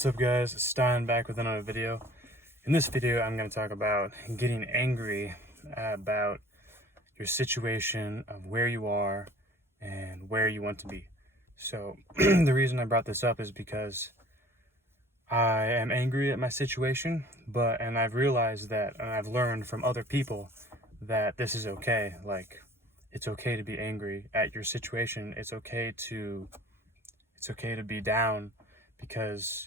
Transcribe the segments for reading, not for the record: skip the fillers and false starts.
What's up guys, Stein back with another video. In this video I'm going to talk about getting angry about your situation of where you are and where you want to be. So the reason I brought this up is because I am angry at my situation, and I've realized that, and I've learned from other people that this is okay. Like, it's okay to be angry at your situation. It's okay to be down, because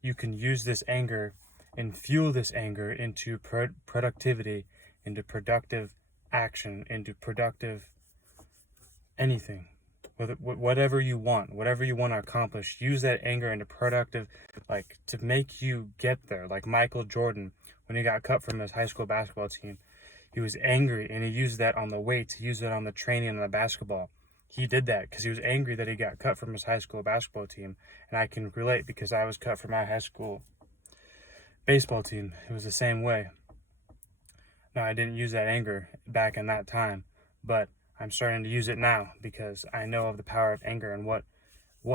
you can use this anger and fuel this anger into productivity, into productive action, into productive anything. Whatever you want to accomplish, use that anger into productive, like to make you get there. Like Michael Jordan, when he got cut from his high school basketball team, he was angry and he used that on the weights, he used it on the training and the basketball. He did that because he was angry that he got cut from his high school basketball team. And I can relate because I was cut from my high school baseball team. It was the same way. Now, I didn't use that anger back in that time, but I'm starting to use it now because I know of the power of anger and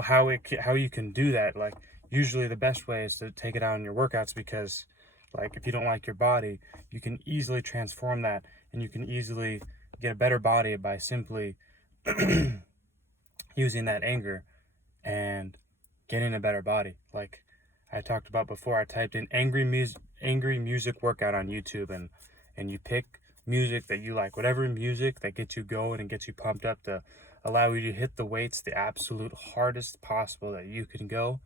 how you can do that. Like, usually the best way is to take it out in your workouts, because like if you don't like your body, you can easily transform that and you can easily get a better body by simply using that anger and getting a better body. Like I talked about before, I typed in angry music workout on YouTube, and you pick music that you like, whatever music that gets you going and gets you pumped up to allow you to hit the weights the absolute hardest possible that you can go.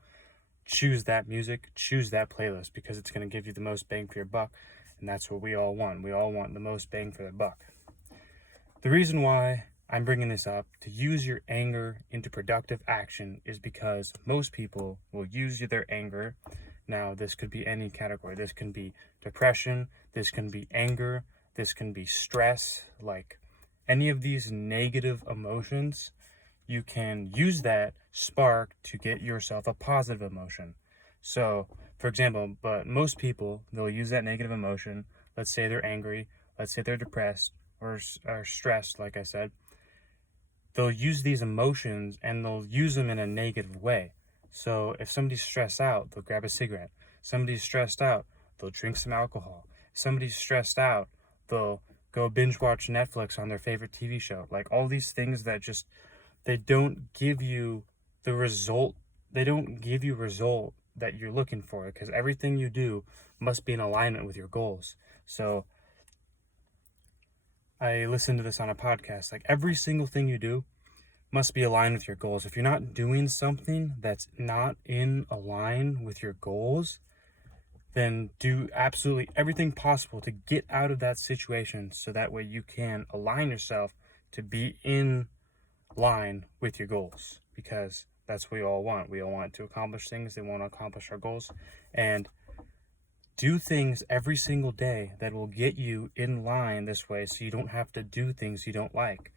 Choose that music, choose that playlist, because it's going to give you the most bang for your buck, and that's what we all want. We all want the most bang for the buck. The reason why I'm bringing this up, to use your anger into productive action, is because most people will use their anger. Now, this could be any category. This can be depression, this can be anger, this can be stress. Like any of these negative emotions, you can use that spark to get yourself a positive emotion. So, for example, but most people, they'll use that negative emotion. Let's say they're angry, let's say they're depressed or stressed, like I said. They'll use these emotions and they'll use them in a negative way. So if somebody's stressed out, they'll grab a cigarette. Somebody's stressed out, they'll drink some alcohol. Somebody's stressed out, they'll go binge watch Netflix on their favorite TV show. Like all these things that just, they don't give you the result. They don't give you result that you're looking for, because everything you do must be in alignment with your goals. So I listened to this on a podcast. Like every single thing you do must be aligned with your goals. If you're not doing something that's not in align with your goals, then do absolutely everything possible to get out of that situation, so that way you can align yourself to be in line with your goals, because that's what we all want. We all want to accomplish things. They want to accomplish our goals, and do things every single day that will get you in line this way, so you don't have to do things you don't like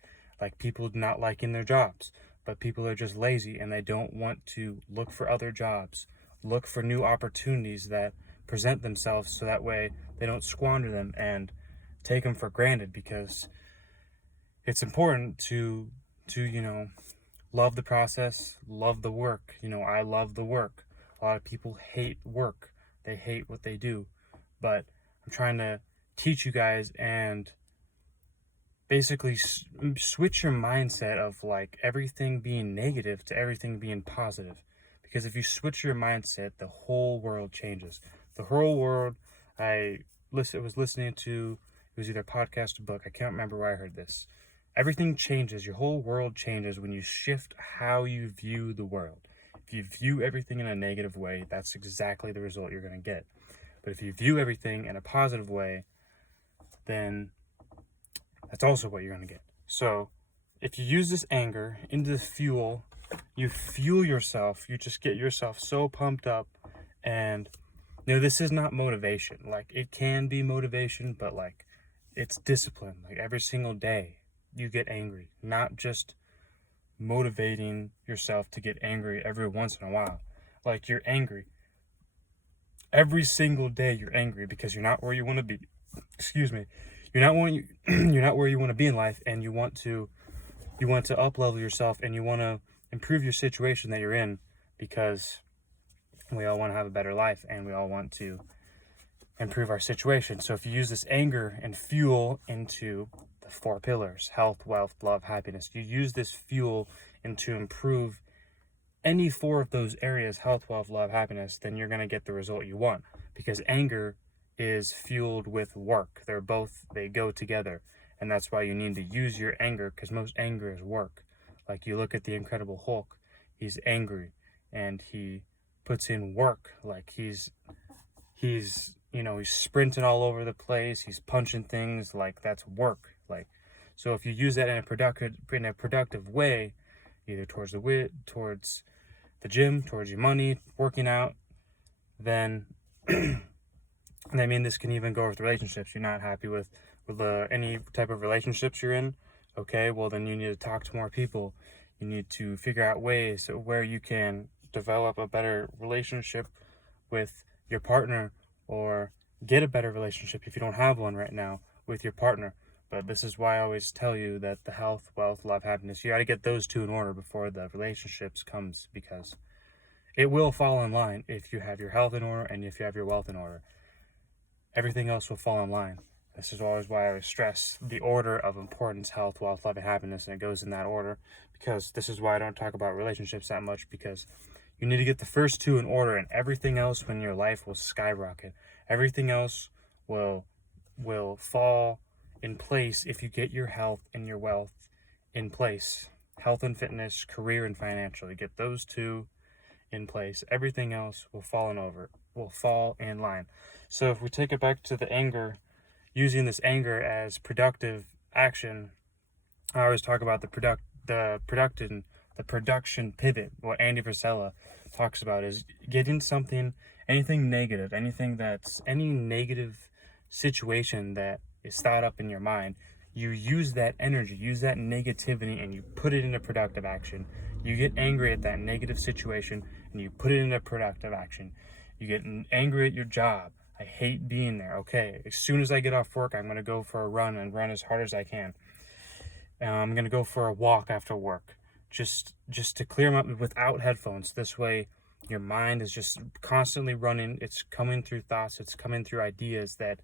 people not liking their jobs. But people are just lazy and they don't want to look for other jobs, look for new opportunities that present themselves, so that way they don't squander them and take them for granted. Because it's important to love the process, love the work. I love the work. A lot of people hate work. They hate what they do. But I'm trying to teach you guys and basically switch your mindset of like everything being negative to everything being positive. Because if you switch your mindset, the whole world changes. The whole world. I was listening to, it was either a podcast or book, I can't remember where I heard this. Everything changes. Your whole world changes when you shift how you view the world. If you view everything in a negative way, that's exactly the result you're going to get. But if you view everything in a positive way, then that's also what you're going to get. So if you use this anger into fuel, you fuel yourself. You just get yourself so pumped up. And this is not motivation. Like, it can be motivation, but like, it's discipline. Like every single day you get angry, not just motivating yourself to get angry every once in a while. Like, you're angry every single day. You're angry because you're not where you want to be. Excuse me. You're not where you want to be in life, and you want to up level yourself, and you want to improve your situation that you're in, because We all want to have a better life, and we all want to improve our situation. So if you use this anger and fuel into the 4 pillars, health, wealth, love, happiness, you use this fuel into improve any 4 of those areas, health, wealth, love, happiness, then you're going to get the result you want, because anger is fueled with work. They go together. And that's why you need to use your anger, because most anger is work. Like, you look at the Incredible Hulk, he's angry and he puts in work. Like, he's sprinting all over the place, he's punching things. Like, that's work. Like, so if you use that in a productive way, either towards the gym, towards your money, working out, then and I mean, this can even go with relationships. You're not happy with any type of relationships you're in. Okay, well, then you need to talk to more people. You need to figure out ways where you can develop a better relationship with your partner, or get a better relationship if you don't have one right now with your partner. But this is why I always tell you that the health, wealth, love, happiness, you got to get those 2 in order before the relationships comes, because it will fall in line if you have your health in order and if you have your wealth in order. Everything else will fall in line. This is always why I always stress the order of importance: health, wealth, love, and happiness, and it goes in that order, because this is why I don't talk about relationships that much, because you need to get the first 2 in order, and everything else in your life will skyrocket. Everything else will fall in place if you get your health and your wealth in place. Health and fitness, career and financial. You get those 2 in place, everything else will fall in line. So if we take it back to the anger, using this anger as productive action, I always talk about the production pivot. What Andy Frisella talks about is getting any negative situation that is thought up in your mind. You use that energy, use that negativity, and you put it into productive action. You get angry at that negative situation and you put it into productive action. You get angry at your job. I hate being there. Okay, as soon as I get off work, I'm going to go for a run and run as hard as I can. I'm going to go for a walk after work, just to clear my without headphones. This way, your mind is just constantly running. It's coming through thoughts. It's coming through ideas that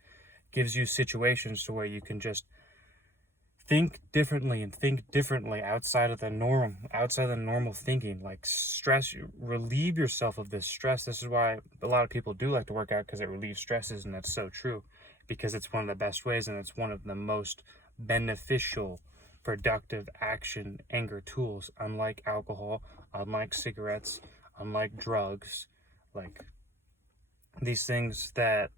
gives you situations to where you can just think differently outside of the normal thinking. Like, relieve yourself of this stress. This is why a lot of people do like to work out, because it relieves stresses, and that's so true, because it's one of the best ways, and it's one of the most beneficial productive action anger tools. Unlike alcohol, unlike cigarettes, unlike drugs, like these things that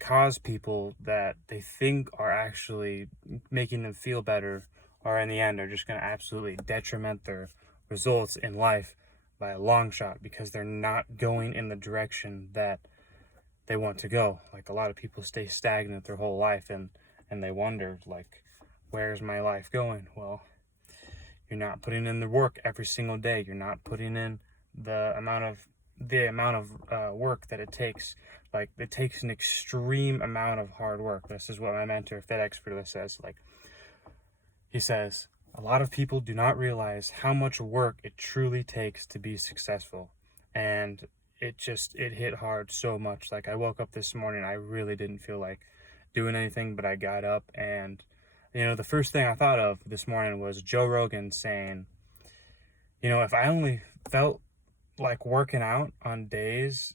cause people that they think are actually making them feel better, or in the end are just going to absolutely detriment their results in life by a long shot, because they're not going in the direction that they want to go. Like, a lot of people stay stagnant their whole life, and they wonder, like, where's my life going? Well, you're not putting in the work every single day. You're not putting in the amount of work that it takes. Like, it takes an extreme amount of hard work. This is what my mentor, FedEx Expert, says. Like, he says, a lot of people do not realize how much work it truly takes to be successful. And it hit hard so much. Like, I woke up this morning, I really didn't feel like doing anything, but I got up, and the first thing I thought of this morning was Joe Rogan saying, if I only felt like working out on days,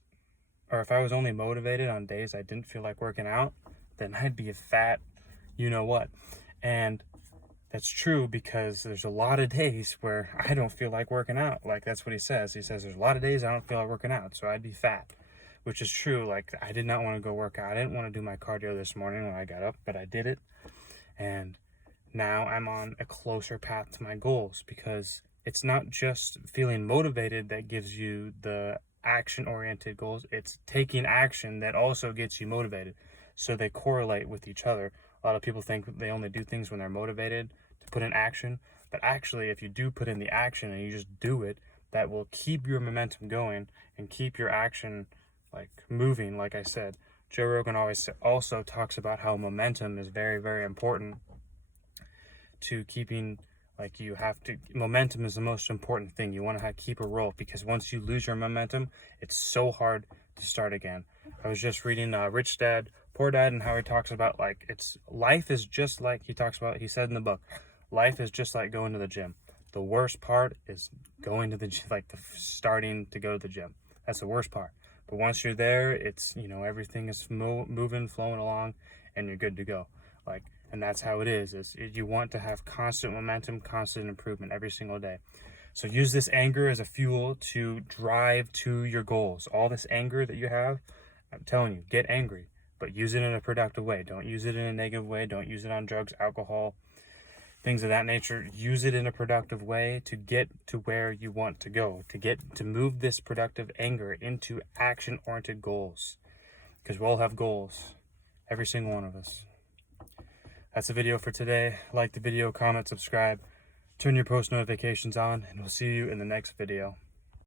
or if I was only motivated on days I didn't feel like working out, then I'd be a fat what. And that's true, because there's a lot of days where I don't feel like working out. Like, that's what he says. He says there's a lot of days I don't feel like working out, so I'd be fat, which is true. Like, I did not want to go work out. I didn't want to do my cardio this morning when I got up, but I did it. And now I'm on a closer path to my goals, because it's not just feeling motivated that gives you the action-oriented goals. It's taking action that also gets you motivated. So they correlate with each other. A lot of people think they only do things when they're motivated to put in action. But actually, if you do put in the action and you just do it, that will keep your momentum going and keep your action moving. Like I said, Joe Rogan also talks about how momentum is very, very important to keeping Like, you have to, momentum is the most important thing. You want to keep a roll, because once you lose your momentum, it's so hard to start again. I was just reading Rich Dad, Poor Dad, and how he talks about, like, life is just like, he said in the book, life is just like going to the gym. The worst part is going to the gym, like starting to go to the gym. That's the worst part. But once you're there, it's, everything is moving, flowing along, and you're good to go. Like, and that's how it is. You want to have constant momentum, constant improvement every single day. So use this anger as a fuel to drive to your goals. All this anger that you have, I'm telling you, get angry, but use it in a productive way. Don't use it in a negative way. Don't use it on drugs, alcohol, things of that nature. Use it in a productive way to get to where you want to go, to move this productive anger into action-oriented goals, because we all have goals, every single one of us. That's the video for today. Like the video, comment, subscribe, turn your post notifications on, and we'll see you in the next video.